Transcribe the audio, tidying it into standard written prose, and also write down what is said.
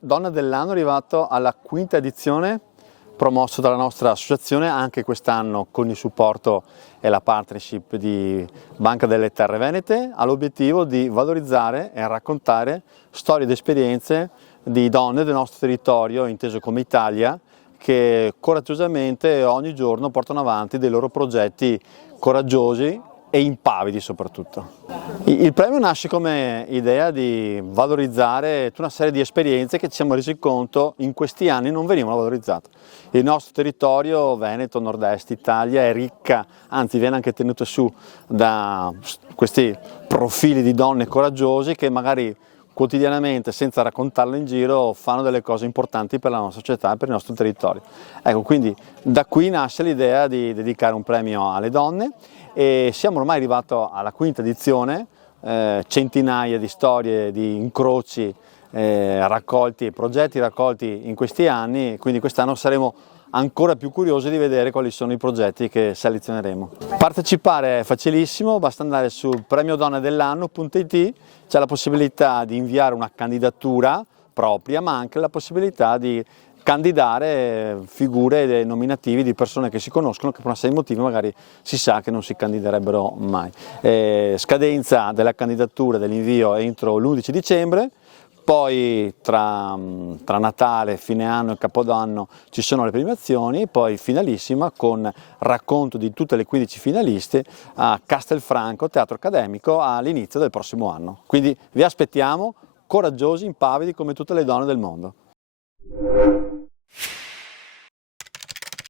Donna dell'anno è arrivato alla quinta edizione, promosso dalla nostra associazione, anche quest'anno con il supporto e la partnership di Banca delle Terre Venete, ha l'obiettivo di valorizzare e raccontare storie ed esperienze di donne del nostro territorio, inteso come Italia, che coraggiosamente ogni giorno portano avanti dei loro progetti coraggiosi e impavidi soprattutto. Il premio nasce come idea di valorizzare tutta una serie di esperienze che ci siamo resi conto in questi anni non venivano valorizzate. Il nostro territorio, Veneto, Nord-Est Italia, è ricca, anzi viene anche tenuto su da questi profili di donne coraggiose che magari quotidianamente, senza raccontarle in giro, fanno delle cose importanti per la nostra società e per il nostro territorio. Ecco, quindi da qui nasce l'idea di dedicare un premio alle donne e siamo ormai arrivati alla quinta edizione, centinaia di storie, di incroci raccolti e progetti raccolti in questi anni, quindi quest'anno saremo ancora più curiosi di vedere quali sono i progetti che selezioneremo. Partecipare è facilissimo, basta andare su premiodonnedell'anno.it, c'è la possibilità di inviare una candidatura propria, ma anche la possibilità di candidare figure nominativi di persone che si conoscono, che per una serie di motivi magari si sa che non si candiderebbero mai. Scadenza della candidatura, dell'invio entro l'11 dicembre, poi tra Natale, fine anno e Capodanno ci sono le premiazioni, poi finalissima con racconto di tutte le 15 finaliste a Castelfranco Teatro Accademico all'inizio del prossimo anno. Quindi vi aspettiamo coraggiosi, impavidi come tutte le donne del mondo.